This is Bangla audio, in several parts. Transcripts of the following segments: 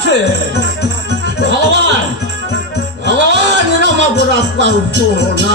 আছে। ভগবান ভগবান এরম অপরাধ করতো না।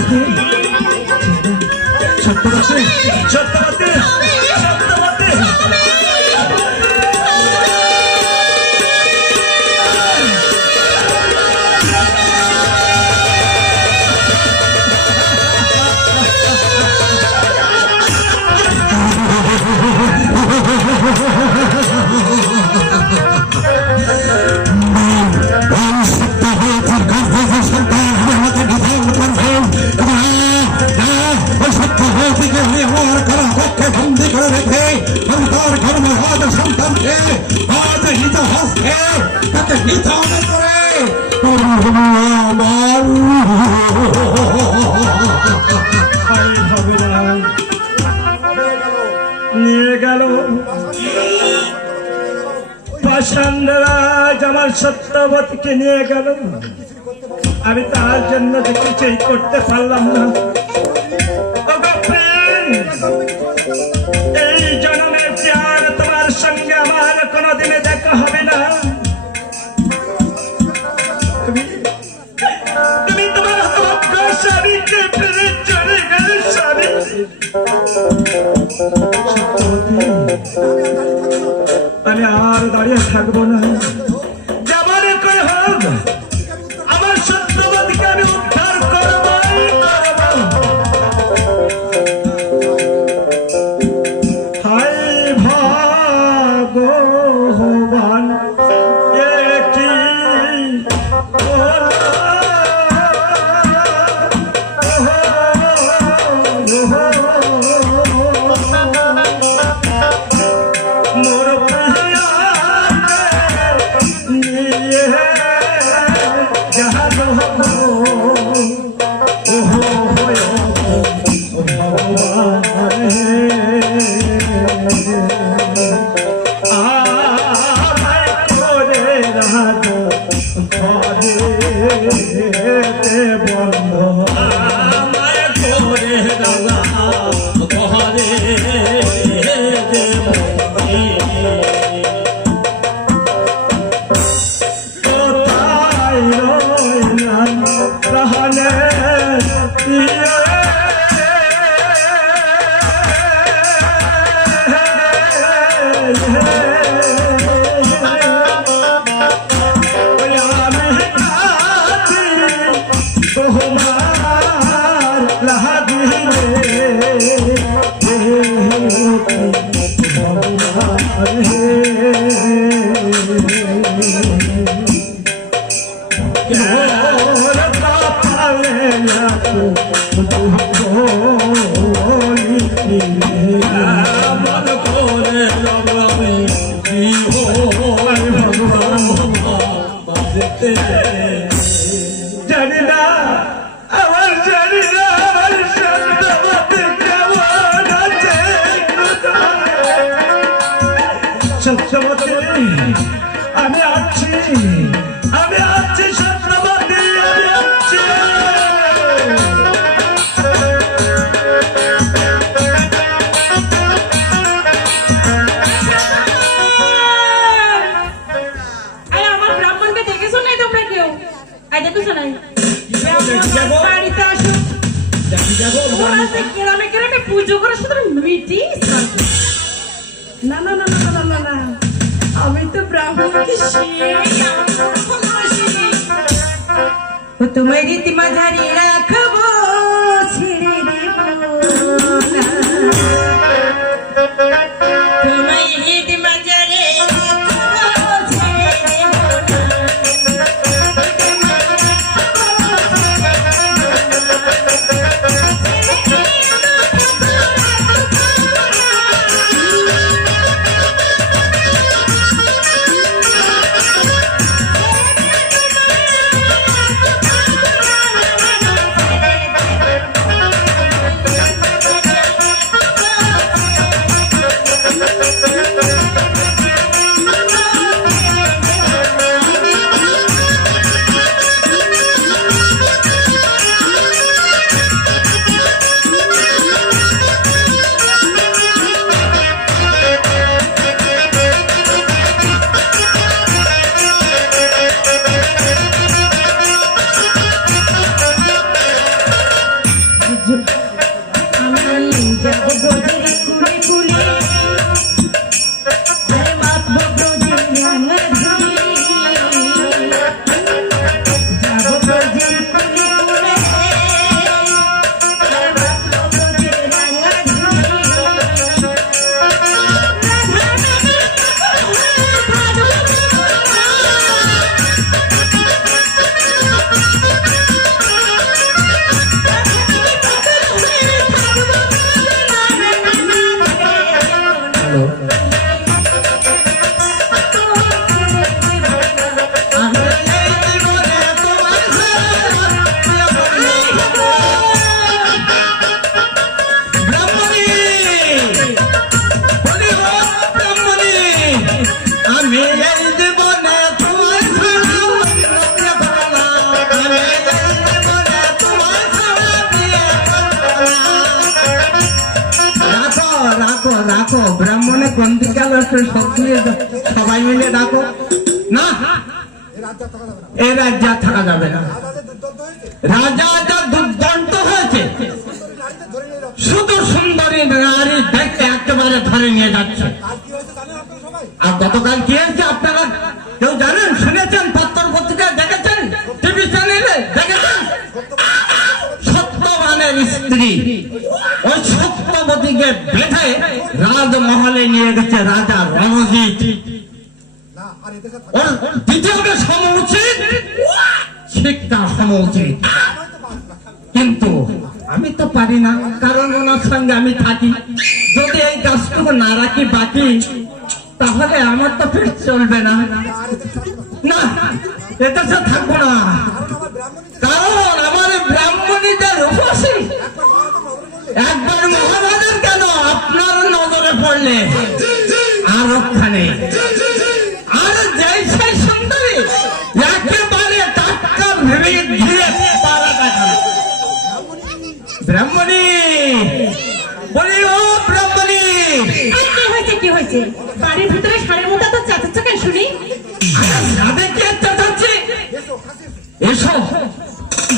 সত্যবাদী। সত্যবাদী। সত্যবাদী। নিধন করে নিয়ে গেল। আমার সত্যবতীকে নিয়ে গেল। আমি তার জন্য কিছু করতে পারলাম না। থাকবো না আমি জীবন ভগবান বাজেতে तुम्हारी ती माझारी राख ওর দ্বিতীয়টা সম উচিত শিক্ষা সম উচিত কিন্তু আমি তো পারি না, কারণ ওনার সঙ্গে আমি থাকি। যদি এই কাজটুকু না রাখি বাকি, তাহলে আমার তো পেট চলবে না। না, এটা তো থাকব না। কারণ আমার ব্রাহ্মণীদের উপসী একবার মহারাজের কেন আপনার নজরে পড়লে? আর রক্ষা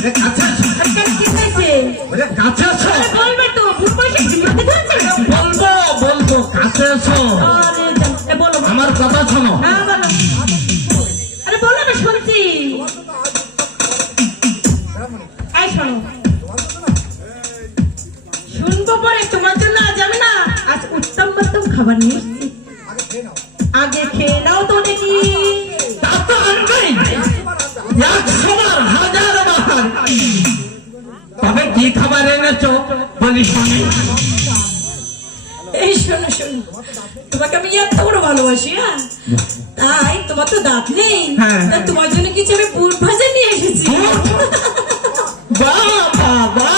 ওরে কাছে এসো বলবে তো ভূত পয়সা বলব বলব কাছে এসো আরে যা- এ বলো আমার কথা শোনো। আরে বলো না শুনছি এই শোনো শুনব পরে তোমার জন্য আজ আমি না আজ উত্তম উত্তম খাবার নিয়ে আগে খেয়ে নাও তো দেখি। তা তো আনবেই কি খাবার এনেছো বলি শুনি। এই শোনো শোনো। তোমাকে আমি এত বড় ভালোবাসি হ্যাঁ? তাই তোমার তো দাঁত নেই। হ্যাঁ। তা তোমার জন্য কিছু আমি বুট ভাজা নিয়ে এসেছি। বাবা বাবা।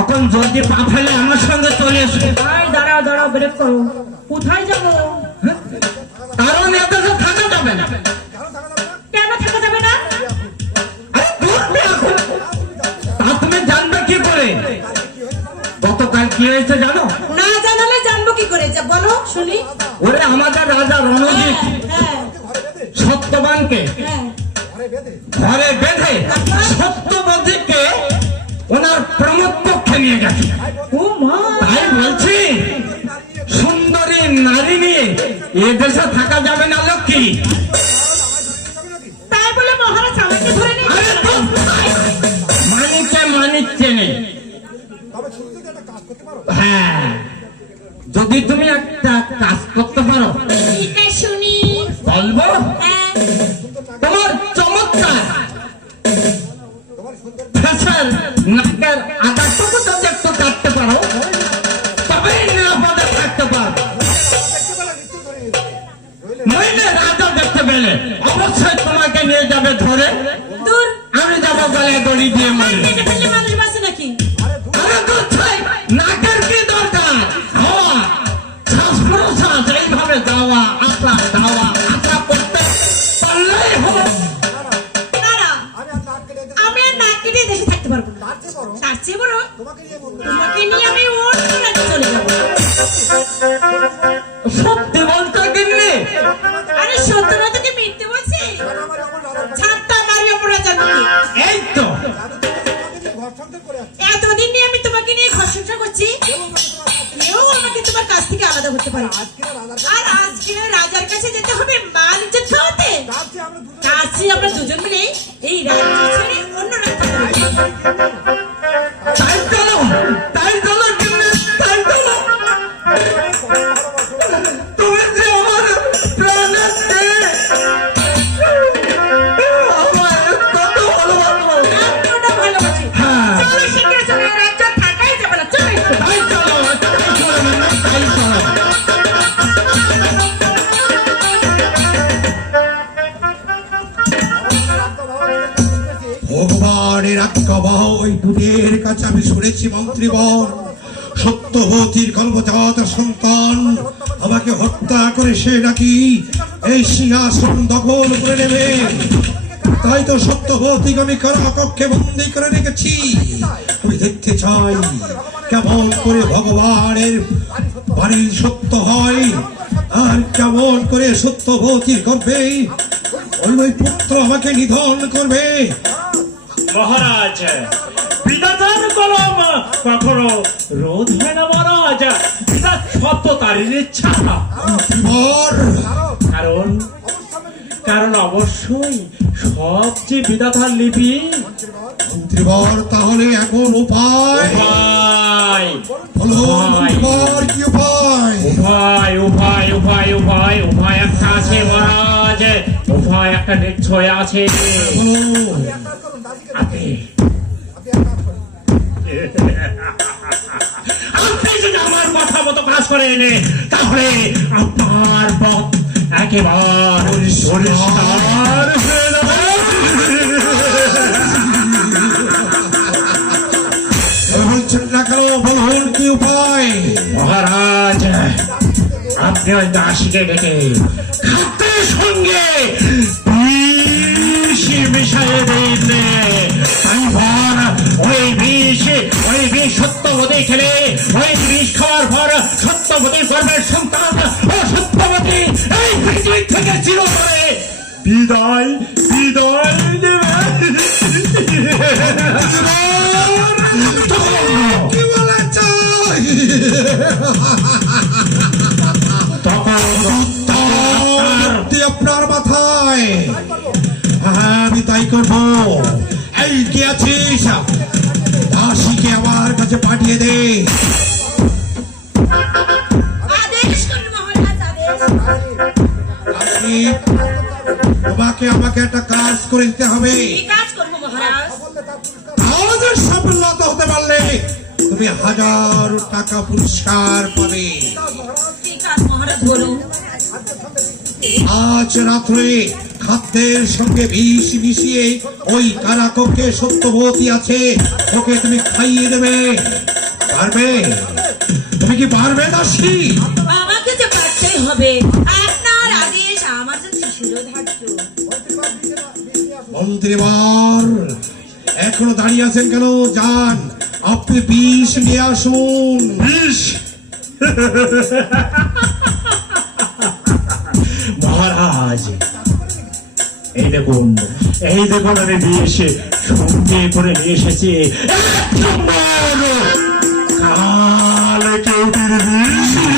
এখন জলদি পা ফেলে আমার সঙ্গে চলে এসো। ভাই দাঁড়াও দাঁড়াও ব্রেক করো। কোথায় যাব? কারণ এদেশে থাকা যাবে না। কেন থাকা যাবে না? আরে দূর দেখো। তা তুমি জানবে কি করে? গতকাল কি হয়েছে জানো? না জানালে জানব কি করে? যা বলো শুনি। ওরে আমাদের রাজা রণজিৎ হ্যাঁ সত্যবানকে হ্যাঁ। ঘরে বেঁধে সত্যবতীকে ওনার প্রমোদ পক্ষে নিয়ে গেছে। তাই বলছি সুন্দরী নারী নিয়ে এ দেশে থাকা যাবে না লক্ষ্মী। হ্যাঁ যদি তুমি একটা কাজ করতে পারো নাকের আগারটুকু যদি একটু কাটতে পারো। তবেই নিরাপদে থাকতে পারো। নইলে রাজা দেখতে পেলে। অবশ্যই তোমাকে নিয়ে যাবে ধরে। আমি যাব গলায় দড়ি দিয়ে মারি সত্যি বলতে গিন্নি? আরে সত্য না তোকে মিথ্যে বলছি ছাড়টা মারি অপরা জানবি এই তো। এতদিন নিয়ে আমি তোমাকে নিয়ে ঘর সংসার করছি। কেউ আমাকে তোমার কাছ থেকে আলাদা করতে পারে আর আজকে রাজার কাছে যেতে হবে মাল ইজ্জত খাওয়াতে? তার আমরা দুজন মিলে এই রাজ্য ছেড়ে অন্য রাজ্যে আজ্ঞাবহ ওই দুধের কাছে আমি শুনেছি মন্ত্রীবর সত্যবতীর গর্ভজাত সন্তান, আমাকে হত্যা করে সে নাকি এই সিংহাসন দখল করে নেবে। তাই তো সত্যবতীকে আমি কক্ষে বন্দি করে রেখেছি। আমি দেখতে চাই কেমন করে ভগবানের বাড়ি সত্য হয়, আর কেমন করে সত্যবতীর গর্ভে ওই পুত্র আমাকে নিধন করবে। মহারাজ। বিধাতার কলম কখনো রোধ হয় না মহারাজ। বিধাত সত্য তারির ইচ্ছা কারণ কারণ অবশ্যই সব যে বিধাতার লিপি মন্ত্রীবর তাহলে এখন উপায়। উপায়। মন্ত্রীবর কি উপায়? উভয় উভয় উভয় উভয় উভয় একটা আছে মহারাজ। উভয় একটা নিশ্চয় আছে। আপনি। আপনি যদি আমার কথা মতো কাজ করেন তাহলে আপনার পথ একেবারে পরিষ্কার হয়ে যাবে। এবার বলছেন না কেন বলুন কি উপায়? মহারাজ আপনি ওই দাসীকে ডেকে খাদ্যের সঙ্গে বিষ মিশাইয়ে বিষ সত্যবতী খেলে ওই বিষ খাওয়ার পর সত্যবতী গর্ভের সন্তান ও সত্যবতী এই পৃথিবী থেকে চিরতরে। বিদায় বিদায় কি বলেছ? আপনার মাথায়। হ্যাঁ আমি তাই করব। এই কি আছিস? দাসীকে আমার কাছে পাঠিয়ে দে। তোমাকে আমাকে একটা কাজ করে দিতে হবে। আজ সফলতা হতে পারলে তুমি হাজার টাকা পুরস্কার পাবে। আজ রাত্রে খাদ্যের সঙ্গে বিষ মিশিয়ে ওই কারা কারাককে সত্যবতী আছে ওকে তুমি খাইয়ে দেবে। পারবে? তুমি কি পারবে দাসী? আমাকে যে পারতেই হবে। আপনার আদেশ আমার জন্য শিরোধার্য মন্ত্রীবর এখনও দাঁড়িয়ে আছেন কেন? যান আপনি বিষ নিয়ে আসুন। বিষ? মহারাজ এই দেখুন এই দেখুন আমি নিয়ে এসে সঙ্গে করে নিয়ে এসেছি। এক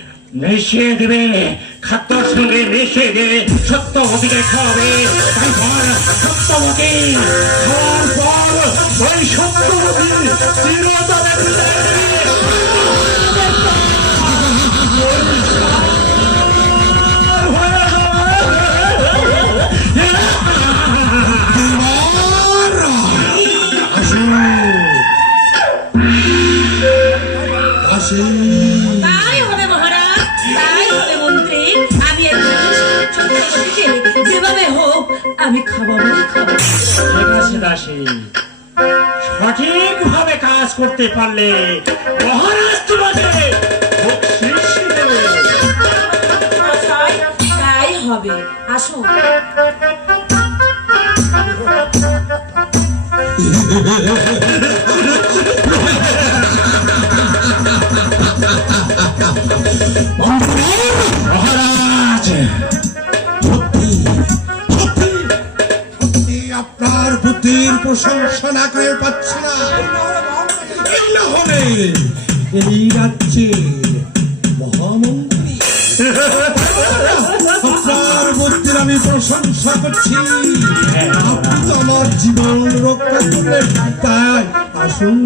মিশিয়ে দেবে খাদ্যর সঙ্গে মিশিয়ে দিয়ে সত্যবতীকে খাওয়াবে তারপর সত্যবতী খাওয়ার পর ওই সত্যবতী চিরতরে এবার আমি যেভাবে হোক আমি খাওয়াবো খাব। ঠিক আছে দাসী। সঠিক ভাবে কাজ করতে পারলে মহারাজ তোমাকে তাই হবে। আপনার বুদ্ধির প্রশংসা না করে পাচ্ছি না। এই না হলে এই রাজ্যে মহামন্ত্রী আপনার বুদ্ধির আমি প্রশংসা করছি আপনি তো আমার জীবন রক্ষা করলেন তাই আসুন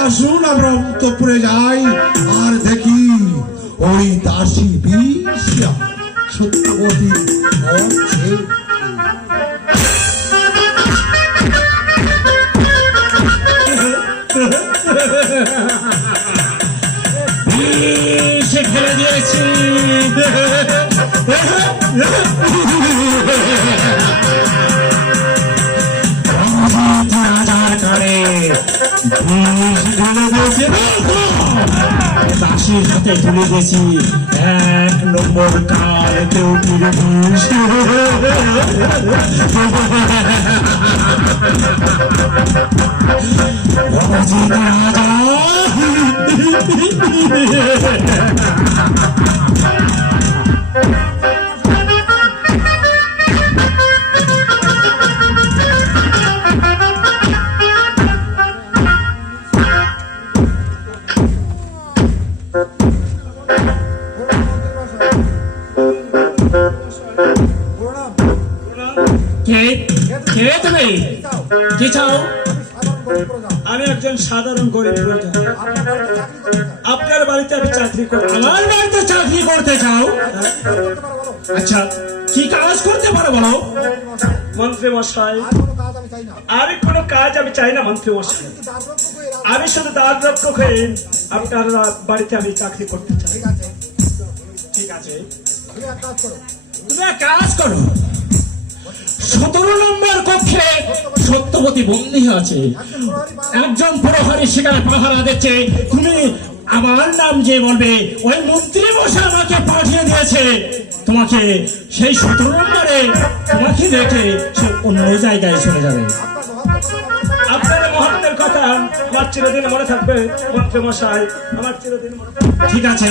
আসুন আমরা অন্তপুরে যাই আর দেখি ওই দাসী বিষ সত্যবতী হচ্ছে দাসীর হাতে তুলে দিয়েছি এক নম্বর কাল কেউ বিষ রাজি রাজা পারো বলো মন্ত্রী মশাই আর কোনো কাজ আমি চাই না। মন্ত্রী মশাই। আমি শুধু দ্বার রক্ষক হয়ে আপনার বাড়িতে আমি চাকরি করতে চাই। ঠিক আছে। তুমি এক কাজ করো। সতেরো নম্বর কক্ষে সত্যবতী বন্দী আছে। একজন প্রহরী সেখানে পাহারা দিচ্ছে। তুমি আমার নাম যে বলবে, ওই মন্ত্রী মশাই আমাকে পাঠিয়ে দিয়েছে। তোমাকে সেই সতেরো নম্বরে তোমাকে রেখে সে অন্য জায়গায় চলে যাবে। আপনার কথা থাকবে। ঠিক আছে,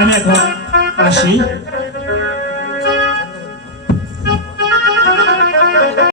আমি এখন আসি।